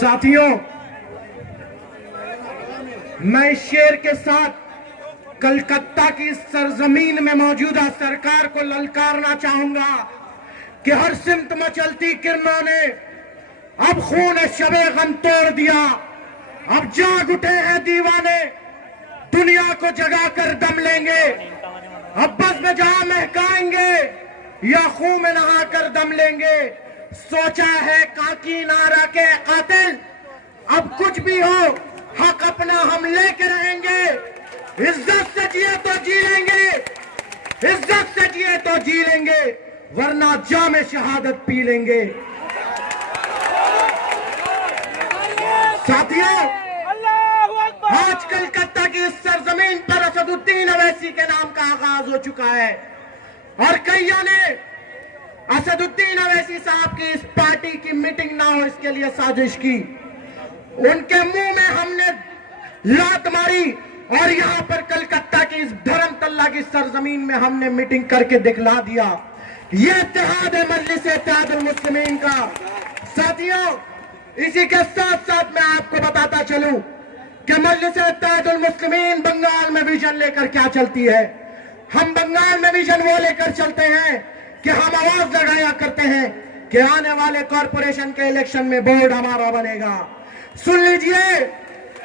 साथियों, मैं इस शेर के साथ कलकत्ता की सरजमीन में मौजूदा सरकार को ललकारना चाहूंगा कि हर सिमत मचलती किरणों ने अब खून शबे गम तोड़ दिया। अब जाग उठे हैं दीवाने, दुनिया को जगा कर दम लेंगे। अब बस में जहां महकाएंगे या खून में नहा कर दम लेंगे। सोचा है काकी नारा के कातिल, अब कुछ भी हो हक अपना हम लेके रहेंगे। इज्जत से जिए तो जी लेंगे, इज्जत से जिए तो जी लेंगे, वरना जामे शहादत पी लेंगे। साथियों, आज कलकत्ता की इस सरजमीन पर असदुद्दीन अवैसी के नाम का आगाज हो चुका है और कईयों ने असदुद्दीन अवैसी साहब की इस पार्टी की मीटिंग ना हो इसके लिए साजिश की। उनके मुंह में हमने लात मारी और यहां पर कलकत्ता की इस धर्मतल्ला की सरजमीन में हमने मीटिंग करके दिखला दिया। ये इत्तेहाद है मजलिस इत्तेहादुल मुस्लिमीन का। साथियों, इसी के साथ साथ मैं आपको बताता चलूं कि मजलिस इत्तेहादुल मुस्लिमीन बंगाल में विजन लेकर क्या चलती है। हम बंगाल में विजन वो लेकर चलते हैं कि हम आवाज लगाया करते हैं कि आने वाले कॉरपोरेशन के इलेक्शन में बोर्ड हमारा बनेगा। सुन लीजिए,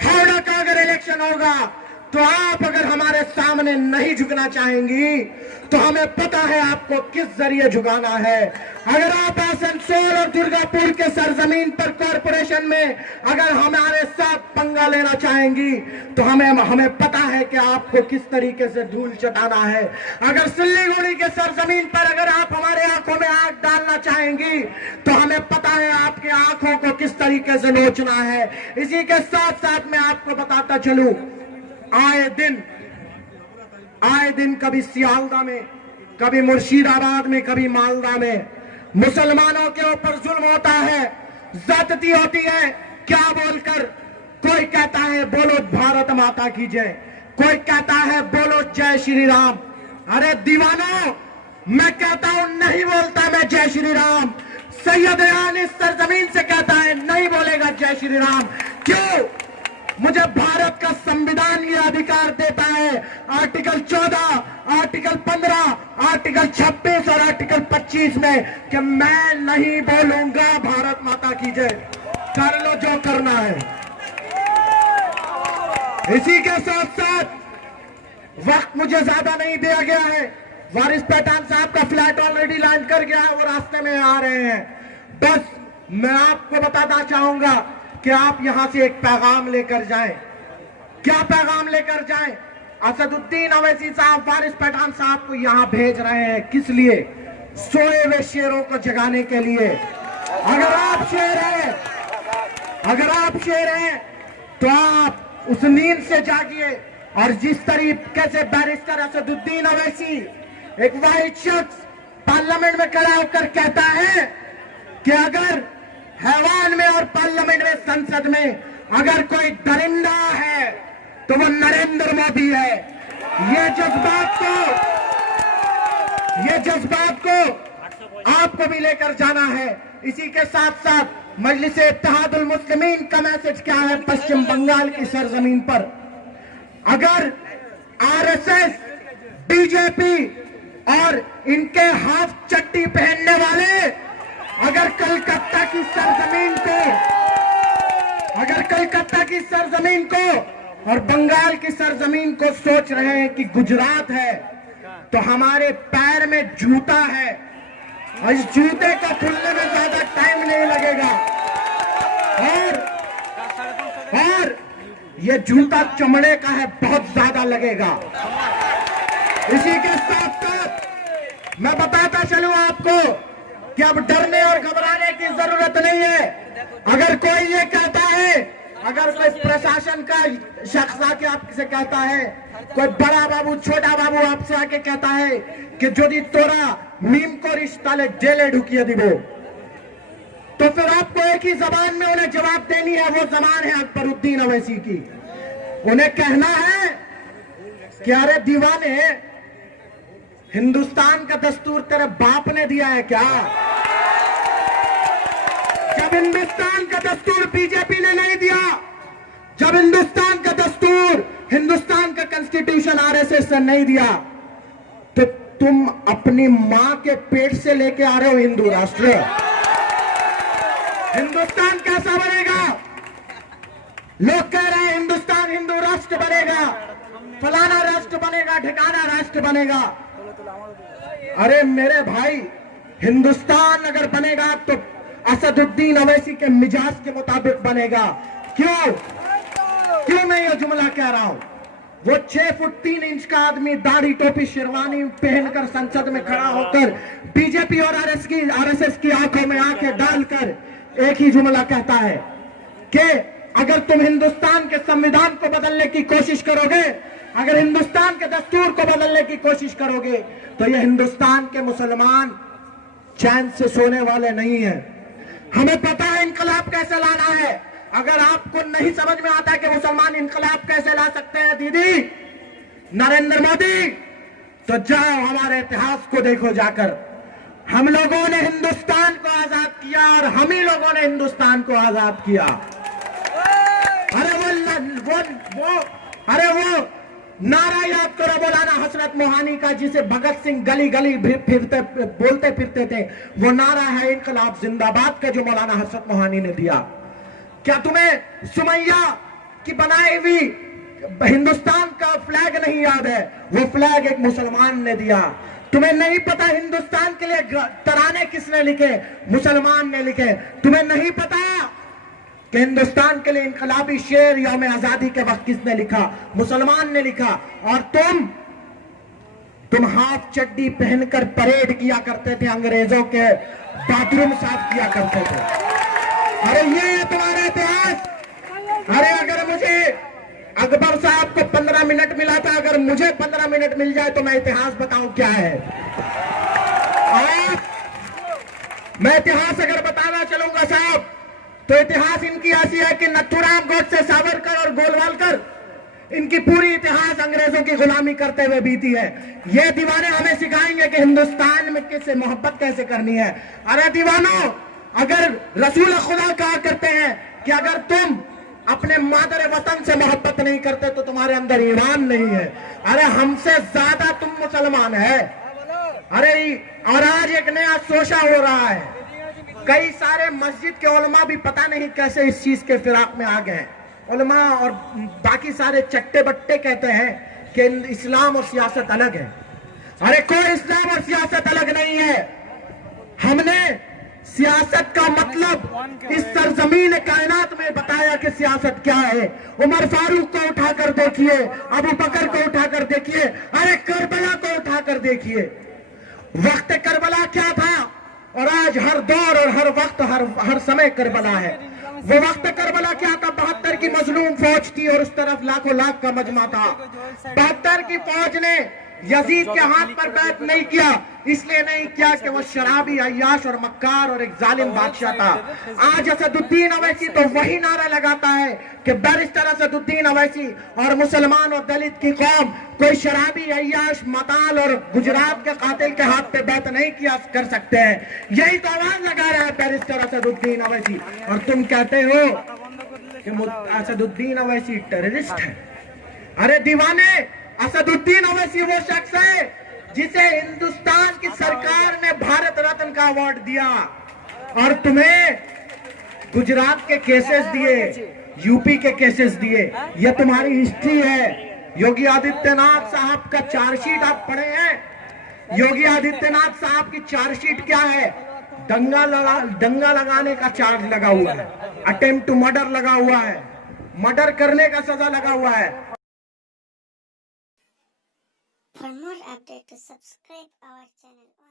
हावड़ा का अगर इलेक्शन होगा तो आप अगर हमारे सामने नहीं झुकना चाहेंगी तो हमें पता है आपको किस जरिए झुकाना है। अगर आप आसनसोल और दुर्गापुर के सरजमीन पर कॉरपोरेशन में अगर हमारे साथ पंगा लेना चाहेंगी तो हमें पता है कि आपको किस तरीके से धूल चटाना है। अगर सिल्लीगुड़ी के सरजमीन पर अगर आप हमारे आंखों में आंख डालना चाहेंगी तो हमें पता है आपकी आंखों को किस तरीके से नोचना है। इसी के साथ साथ मैं आपको बताता चलूं, आए दिन कभी सियालदा में, कभी मुर्शिदाबाद में, कभी मालदा में मुसलमानों के ऊपर जुल्म होता है, ज्यादती होती है। क्या बोलकर? कोई कहता है बोलो भारत माता की जय, कोई कहता है बोलो जय श्री राम। अरे दीवानों, मैं कहता हूं नहीं बोलता मैं जय श्री राम। सैयद यान इस सरजमीन से कहता है नहीं बोलेगा जय श्री राम। क्यों? मुझे भारत का संविधान ये अधिकार देता है, आर्टिकल 14, आर्टिकल 15, आर्टिकल 26 और आर्टिकल 25 में कि मैं नहीं बोलूंगा भारत माता की जय। कर लो जो करना है। इसी के साथ साथ वक्त मुझे ज्यादा नहीं दिया गया है। वारिस पठान साहब का फ्लैट ऑलरेडी लैंड कर गया है, वो रास्ते में आ रहे हैं। बस मैं आपको बताना चाहूंगा कि आप यहां से एक पैगाम लेकर जाएं। क्या पैगाम लेकर जाएं? असदुद्दीन अवैसी साहब वारिस पठान साहब को यहां भेज रहे हैं। किस लिए? सोए हुए शेरों को जगाने के लिए। अगर आप शेर हैं तो आप उस नींद से जागिए और जिस तरीके से बैरिस्टर असदुद्दीन अवैसी एक वाहिद शख्स पार्लियामेंट में खड़ा होकर कहता है कि अगर हैवान में और पार्लियामेंट में, संसद में अगर कोई दरिंदा है तो वो नरेंद्र मोदी है। ये जज्बात को आपको भी लेकर जाना है। इसी के साथ साथ मजलिस इत्तेहादुल मुस्लिमीन का मैसेज क्या है पश्चिम बंगाल की सरजमीन पर? अगर आरएसएस, बीजेपी और इनके हाफ चट्टी पहनने वाले अगर कलकत्ता की सरजमीन को और बंगाल की सरजमीन को सोच रहे हैं कि गुजरात है तो हमारे पैर में जूता है और इस जूते को खुलने में ज्यादा टाइम नहीं लगेगा और ये जूता चमड़े का है, बहुत ज्यादा लगेगा। इसी के साथ साथ मैं बताता चलूं आपको कि अब डरने और घबराने की जरूरत नहीं है। अगर कोई ये कहता है, अगर कोई प्रशासन का शख्स आके आपसे कहता है, कोई बड़ा बाबू छोटा बाबू आपसे आके कहता है कि यदि तोरा मीम को रिश्ता ले जेले ढुकिए दिबो, तो फिर आपको एक ही जबान में उन्हें जवाब देनी है। वो जबान है अकबरुद्दीन अवैसी की। उन्हें कहना है कि अरे दीवाने, हिंदुस्तान का दस्तूर तेरे बाप ने दिया है क्या? जब हिंदुस्तान का दस्तूर बीजेपी ने नहीं दिया, जब हिंदुस्तान का दस्तूर, हिंदुस्तान का कॉन्स्टिट्यूशन आरएसएस ने नहीं दिया, तो तुम अपनी मां के पेट से लेके आ रहे हो हिंदू राष्ट्र। हिंदुस्तान कैसा बनेगा? लोग कह रहे हैं हिंदुस्तान हिंदू राष्ट्र बनेगा, फलाना राष्ट्र बनेगा, ठिकाना राष्ट्र बनेगा। अरे मेरे भाई, हिंदुस्तान अगर बनेगा तो असदुद्दीन अवैसी के मिजाज के मुताबिक बनेगा। क्यों मैं ये जुमला कह रहा हूं? वो 6 फुट 3 इंच का आदमी दाढ़ी टोपी शेरवानी पहनकर संसद में खड़ा होकर बीजेपी और आरएसएस की आंखों में आंखें डालकर एक ही जुमला कहता है कि अगर तुम हिंदुस्तान के संविधान को बदलने की कोशिश करोगे, अगर हिंदुस्तान के दस्तूर को बदलने की कोशिश करोगे, तो ये हिंदुस्तान के मुसलमान चैन से सोने वाले नहीं है। हमें पता है इनकलाब कैसे लाना है। अगर आपको नहीं समझ में आता कि मुसलमान इनकलाब कैसे ला सकते हैं दीदी नरेंद्र मोदी, तो जाओ हमारे इतिहास को देखो जाकर। हम लोगों ने हिंदुस्तान को आजाद किया और हम ही लोगों ने हिंदुस्तान को आजाद किया। अरे वो नारा याद करो मौलाना हसरत मोहानी का, जिसे भगत सिंह गली गली बोलते फिरते थे। वो नारा है इनकलाब जिंदाबाद का, जो मौलाना हसरत मोहानी ने दिया। क्या तुम्हें सुमैया की बनाई हुई हिंदुस्तान का फ्लैग नहीं याद है? वो फ्लैग एक मुसलमान ने दिया। तुम्हें नहीं पता हिंदुस्तान के लिए तराने किसने लिखे? मुसलमान ने लिखे। तुम्हें नहीं पता कि हिंदुस्तान के लिए इनकलाबी शेर यौम आजादी के वक्त किसने लिखा? मुसलमान ने लिखा। और तुम हाफ चड्डी पहनकर परेड किया करते थे, अंग्रेजों के बाथरूम साफ किया करते थे। अरे ये है तुम्हारा इतिहास। अरे अगर मुझे अकबर साहब को 15 मिनट मिला था, अगर मुझे 15 मिनट मिल जाए तो मैं इतिहास बताऊं क्या है। और मैं इतिहास अगर बताना चलूंगा साहब, तो इतिहास इनकी ऐसी है कि नथुराम गोडसे, सावरकर और गोलवालकर, इनकी पूरी इतिहास अंग्रेजों की गुलामी करते हुए बीती है। ये दीवाने हमें सिखाएंगे कि हिंदुस्तान में किससे मोहब्बत कैसे करनी है। अरे दीवानों, अगर रसूल खुदा कहा करते हैं कि अगर तुम अपने मादर वतन से मोहब्बत नहीं करते तो तुम्हारे अंदर ईमान नहीं है। अरे हमसे ज्यादा तुम मुसलमान है। अरे और आज एक नया शोषा हो रहा है। कई सारे मस्जिद के उलमा भी पता नहीं कैसे इस चीज के फिराक में आ गए। उलमा और बाकी सारे चट्टे बट्टे कहते हैं कि इस्लाम और सियासत अलग है। अरे कोई इस्लाम और सियासत अलग नहीं है। हमने सियासत का मतलब इस सरजमीन कायनात में बताया कि सियासत क्या है। उमर फारूक को उठाकर देखिए, अबू बकर को उठाकर देखिए, अरे करबला को उठाकर देखिए। वक्त करबला क्या था और आज हर दौर और हर वक्त हर समय करबला है। वो वक्त करबला क्या था? 72 की मजलूम फौज थी और उस तरफ लाखों लाख का मजमा था। 72 की फौज ने यजीद के हाथ पर बैत नहीं किया, इसलिए नहीं किया कि वो शराबी, अय्याश और मक्कार और एक जालिम बादशाह था। आज असदुद्दीन अवैसी तो वही नारा लगाता है कि बैरिस्टर असदुद्दीन अवैसी और मुसलमान और दलित की कौम कोई शराबी, अय्याश, मताल और गुजरात के कातिल के हाथ पे बैत नहीं किया कर सकते हैं। यही तो आवाज लगा रहा है बैरिस्टर असदुद्दीन अवैसी। और तुम कहते हो कि असदुद्दीन अवैसी टेररिस्ट है। अरे दीवाने, असदुद्दीन अवैसी वो शख्स है जिसे हिंदुस्तान की सरकार ने भारत रत्न का अवार्ड दिया और तुम्हें गुजरात के केसेस दिए, यूपी के केसेस दिए। ये तुम्हारी हिस्ट्री है। योगी आदित्यनाथ साहब का चार्जशीट आप पढ़े हैं? योगी आदित्यनाथ साहब की चार्जशीट क्या है? दंगा लगाने का चार्ज लगा हुआ है, अटेम्प्ट टू मर्डर लगा हुआ है, मर्डर करने का सजा लगा हुआ है। For more updates, to subscribe our channel.